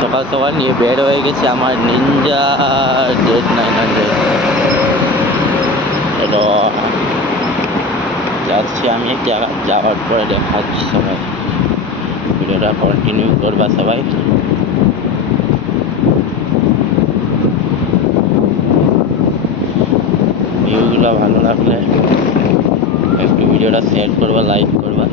সকাল সকাল নিয়ে বের হয়ে গেছে আমার নিনজা Z900। এটা যাচ্ছি আমি এক জায়গায়, যাওয়ার পরে দেখাচ্ছি সবাই। ভিডিওটা কন্টিনিউ করবা সবাই। ভিউগুলো ভালো লাগলে একটু ভিডিওটা শেয়ার করবা, লাইক করবা।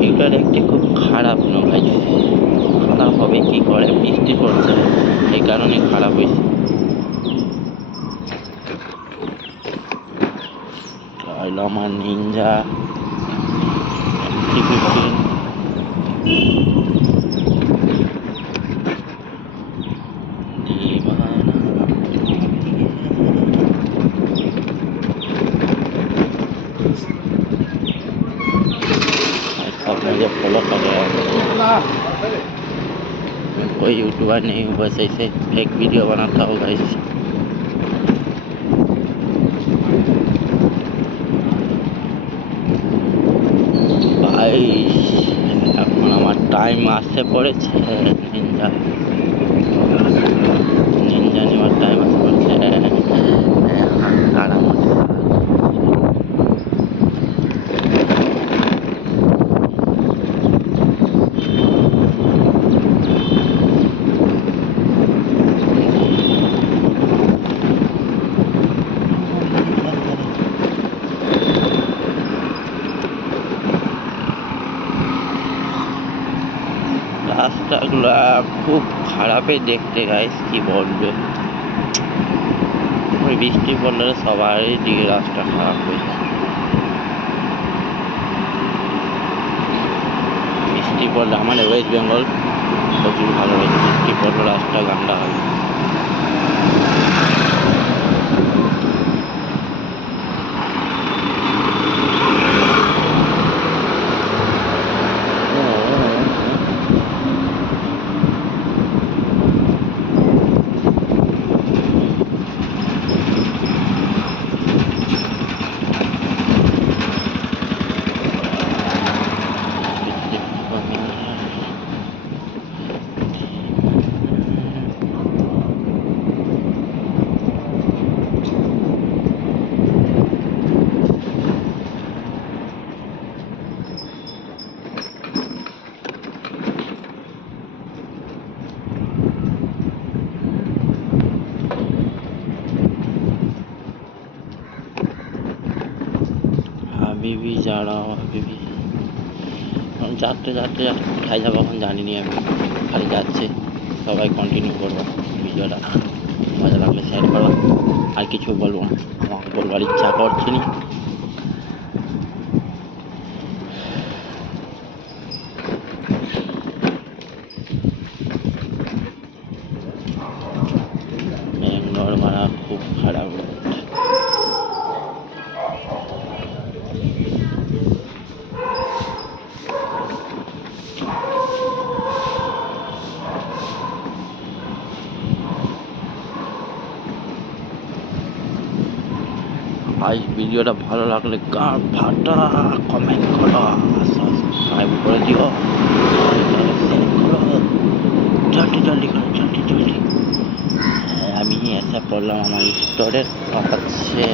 ভিউটা দেখতে খুব খারাপ না ভাই, খারাপ হবে কি করে, বৃষ্টি পড়ছে এই কারণে খারাপ হয়েছে। আমার নিনজা 315। मुझे फॉलो कर रहा है, कोई यूट्यूबर नहीं हूँ, बस ऐसे फेक वीडियो बनाता हूँ गाइस। भाई এখন আমার টাইম আসতে পড়েছে, নিনজা নিনজা নেওয়ার টাইম আসতে পড়েছে। আরাম রাস্তাগুলা খুব খারাপই দেখতে গাইস, কি বলবে। ওই বৃষ্টি পড়লে সবারই দিকে রাস্তা খারাপ হয়ে যায়। বৃষ্টি পড়লে আমাদের ওয়েস্ট বেঙ্গল প্রচুর ভালো হয়েছে, বৃষ্টি পড়লে রাস্তা গান্ডা হয়। अभी भी जा रहा हूँ, अभी भी যাতে যাতে যাতে কোথায় যাবো এখন জানি নি আমি, খালি যাচ্ছে। সবাই কন্টিনিউ করবো ভিডিওটা, মজা লাগলে শেয়ার করো। আর কিছু বলবো না, আমাকে বলবার ইচ্ছা করছে নি। ব্যাঙ্গালোর মারা খুব খারাপ রোড। আজ ভিডিওটা ভালো লাগলে গাঁট ফাটা কমেন্ট করো, সাবস্ক্রাইব করে দিও, শেয়ার করো, জলদি জলদি করো, জলদি জলদি। আমি এসে পড়লাম আমার স্টোরের কাছে।